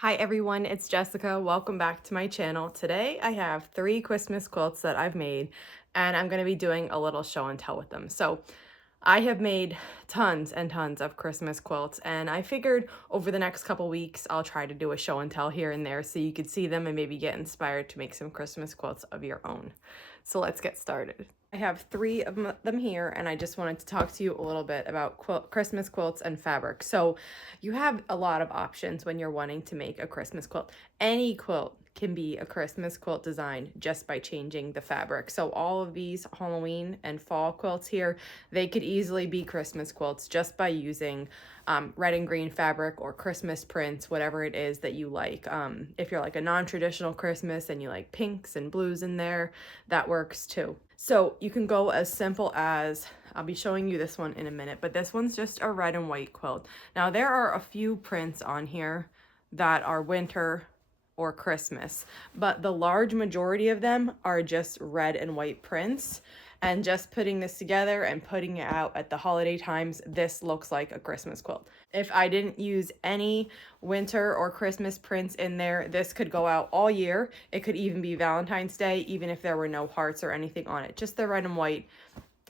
Hi everyone, it's Jessica. Welcome back to my channel. Today I have 3 Christmas quilts that I've made and I'm going to be doing a little show and tell with them. So I have made tons and tons of Christmas quilts and I figured over the next couple weeks I'll try to do a show and tell here and there so you could see them and maybe get inspired to make some Christmas quilts of your own. So let's get started. I have 3 of them here and I just wanted to talk to you a little bit about Christmas quilts and fabric. So you have a lot of options when you're wanting to make a Christmas quilt. Any quilt can be a Christmas quilt design just by changing the fabric. So all of these Halloween and fall quilts here, they could easily be Christmas quilts just by using red and green fabric or Christmas prints, whatever it is that you like. If you're like a non-traditional Christmas and you like pinks and blues in there, that works too. So you can go as simple as, I'll be showing you this one in a minute, but this one's just a red and white quilt. Now there are a few prints on here that are winter or Christmas, but the large majority of them are just red and white prints. And just putting this together and putting it out at the holiday times, this looks like a Christmas quilt. If I didn't use any winter or Christmas prints in there, this could go out all year. It could even be Valentine's Day, even if there were no hearts or anything on it. Just the red and white.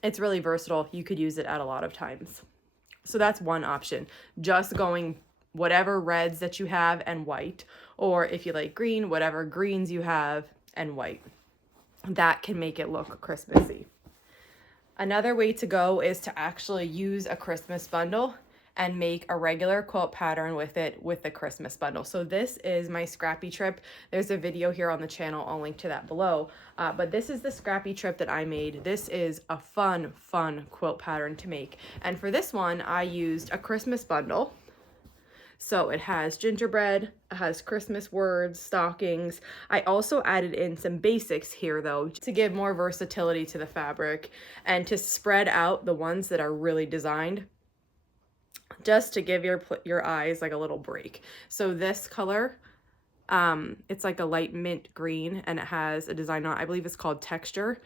It's really versatile. You could use it at a lot of times. So that's one option. Just going whatever reds that you have and white, or if you like green, whatever greens you have and white. That can make it look Christmassy. Another way to go is to actually use a Christmas bundle and make a regular quilt pattern with it with the Christmas bundle. So this is my Scrappy Trip. There's a video here on the channel. I'll link to that below. But this is the Scrappy Trip that I made. This is a fun quilt pattern to make. And for this one, I used a Christmas bundle. So it has gingerbread, it has Christmas words, stockings. I also added in some basics here though to give more versatility to the fabric and to spread out the ones that are really designed, just to give your eyes like a little break. So this color, it's like a light mint green and it has a design on, I believe it's called Texture.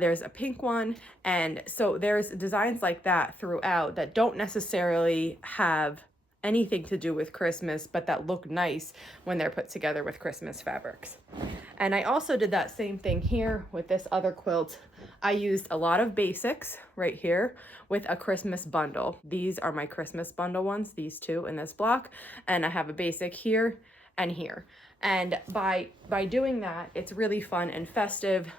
There's a pink one, and so there's designs like that throughout that don't necessarily have anything to do with Christmas, but that look nice when they're put together with Christmas fabrics. And I also did that same thing here with this other quilt. I used a lot of basics right here with a Christmas bundle. These are my Christmas bundle ones, these two in this block, and I have a basic here and here. And by doing that, it's really fun and festive.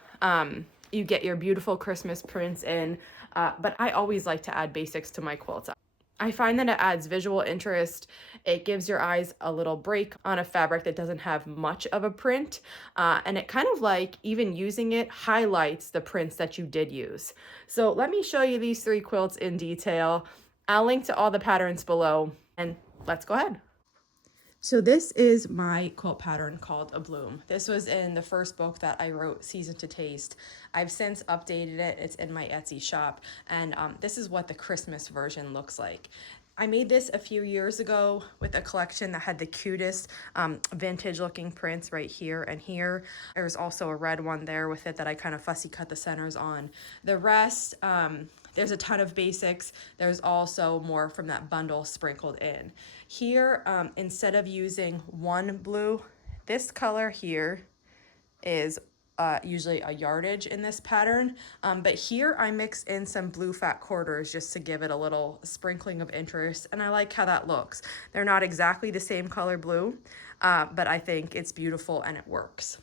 You get your beautiful Christmas prints in, but I always like to add basics to my quilts. I find that it adds visual interest. It gives your eyes a little break on a fabric that doesn't have much of a print. And it kind of like, even using it, highlights the prints that you did use. So let me show you these 3 quilts in detail. I'll link to all the patterns below, and let's go ahead. So this is my quilt pattern called Abloom. This was in the first book that I wrote, Season to Taste. I've since updated it. It's in my Etsy shop. And this is what the Christmas version looks like. I made this a few years ago with a collection that had the cutest vintage looking prints right here and here. There's also a red one there with it that I kind of fussy cut the centers on. The rest, there's a ton of basics. There's also more from that bundle sprinkled in. Here, instead of using one blue, this color here is usually a yardage in this pattern, but here I mix in some blue fat quarters just to give it a little sprinkling of interest, and I like how that looks. They're not exactly the same color blue, but I think it's beautiful and it works.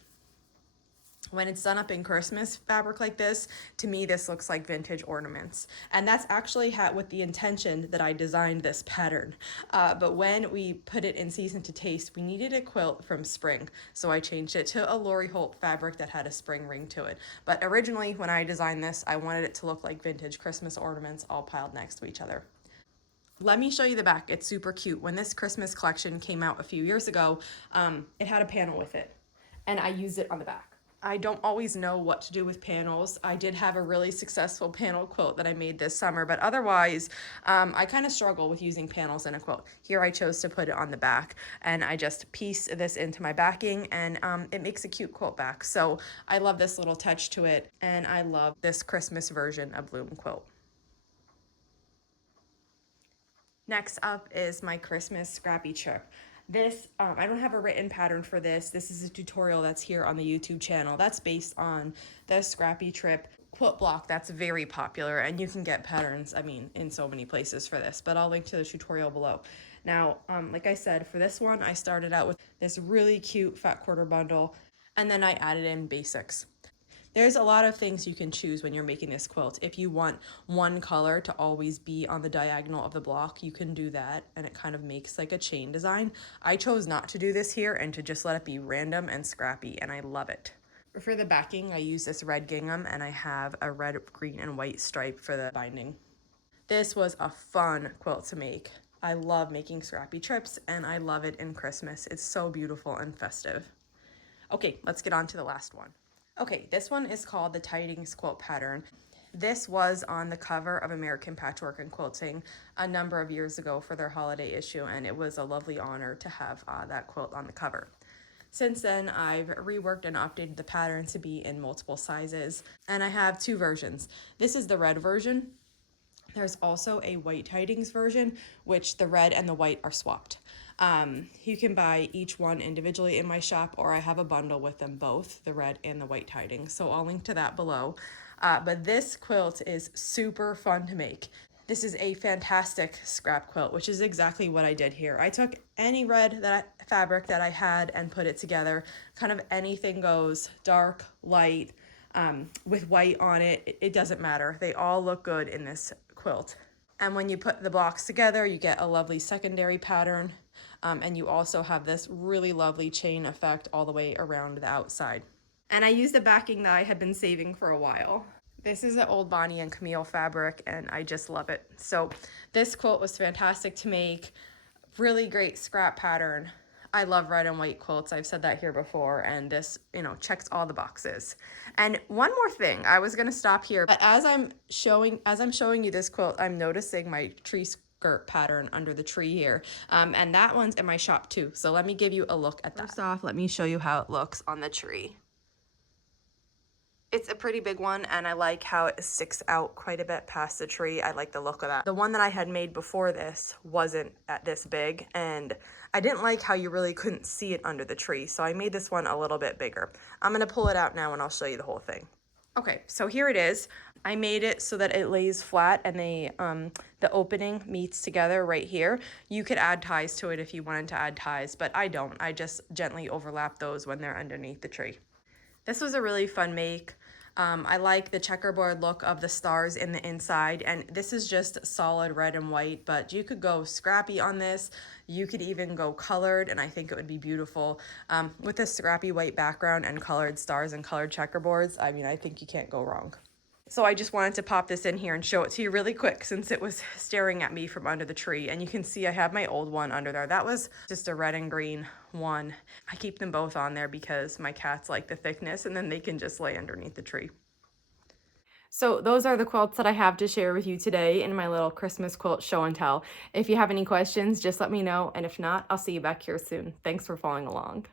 When it's done up in Christmas fabric like this, to me this looks like vintage ornaments. And that's actually with the intention that I designed this pattern. But when we put it in Season to Taste, we needed a quilt from spring. So I changed it to a Lori Holt fabric that had a spring ring to it. But originally when I designed this, I wanted it to look like vintage Christmas ornaments all piled next to each other. Let me show you the back. It's super cute. When this Christmas collection came out a few years ago, it had a panel with it, and I used it on the back. I don't always know what to do with panels. I did have a really successful panel quilt that I made this summer, but otherwise, I kind of struggle with using panels in a quilt. Here I chose to put it on the back, and I just piece this into my backing, and it makes a cute quilt back. So I love this little touch to it, and I love this Christmas version of Bloom quilt. Next up is my Christmas Scrappy Trip. This, I don't have a written pattern for this. This is a tutorial that's here on the YouTube channel. That's based on the Scrappy Trip quilt block that's very popular, and you can get patterns, I mean, in so many places for this, but I'll link to the tutorial below. Now, like I said, for this one, I started out with this really cute fat quarter bundle, and then I added in basics. There's a lot of things you can choose when you're making this quilt. If you want one color to always be on the diagonal of the block, you can do that, and it kind of makes like a chain design. I chose not to do this here and to just let it be random and scrappy, and I love it. For the backing, I use this red gingham, and I have a red, green, and white stripe for the binding. This was a fun quilt to make. I love making scrappy trips, and I love it in Christmas. It's so beautiful and festive. Okay, let's get on to the last one. Okay, this one is called the Tidings quilt pattern. This was on the cover of American Patchwork and Quilting a number of years ago for their holiday issue, and it was a lovely honor to have that quilt on the cover. Since then, I've reworked and updated the pattern to be in multiple sizes, and I have two versions. This is the red version. There's also a white Tidings version, which the red and the white are swapped. You can buy each one individually in my shop, or I have a bundle with them both, the red and the white Tidings. So I'll link to that below. But this quilt is super fun to make. This is a fantastic scrap quilt, which is exactly what I did here. I took any red fabric that I had and put it together. Kind of anything goes, dark, light, with white on it. It doesn't matter. They all look good in this quilt. And when you put the blocks together, you get a lovely secondary pattern. And you also have this really lovely chain effect all the way around the outside. And I used the backing that I had been saving for a while. This is an Old Bonnie and Camille fabric, and I just love it. So this quilt was fantastic to make. Really great scrap pattern. I love red and white quilts. I've said that here before, and this, checks all the boxes. And one more thing, I was gonna stop here, but as I'm showing you this quilt, I'm noticing my tree skirt pattern under the tree here, and that one's in my shop too. So let me give you a look at that. First off, let me show you how it looks on the tree. It's a pretty big one, and I like how it sticks out quite a bit past the tree. I like the look of that. The one that I had made before this wasn't at this big, and I didn't like how you really couldn't see it under the tree, so I made this one a little bit bigger. I'm gonna pull it out now and I'll show you the whole thing. Okay, so here it is. I made it so that it lays flat and the opening meets together right here. You could add ties to it if you wanted to add ties, but I don't. I just gently overlap those when they're underneath the tree. This was a really fun make. I like the checkerboard look of the stars in the inside, and this is just solid red and white, but you could go scrappy on this. You could even go colored, and I think it would be beautiful. With a scrappy white background and colored stars and colored checkerboards, I mean, I think you can't go wrong. So I just wanted to pop this in here and show it to you really quick since it was staring at me from under the tree. And you can see I have my old one under there. That was just a red and green one. I keep them both on there because my cats like the thickness, and then they can just lay underneath the tree. So those are the quilts that I have to share with you today in my little Christmas quilt show and tell. If you have any questions, just let me know. And if not, I'll see you back here soon. Thanks for following along.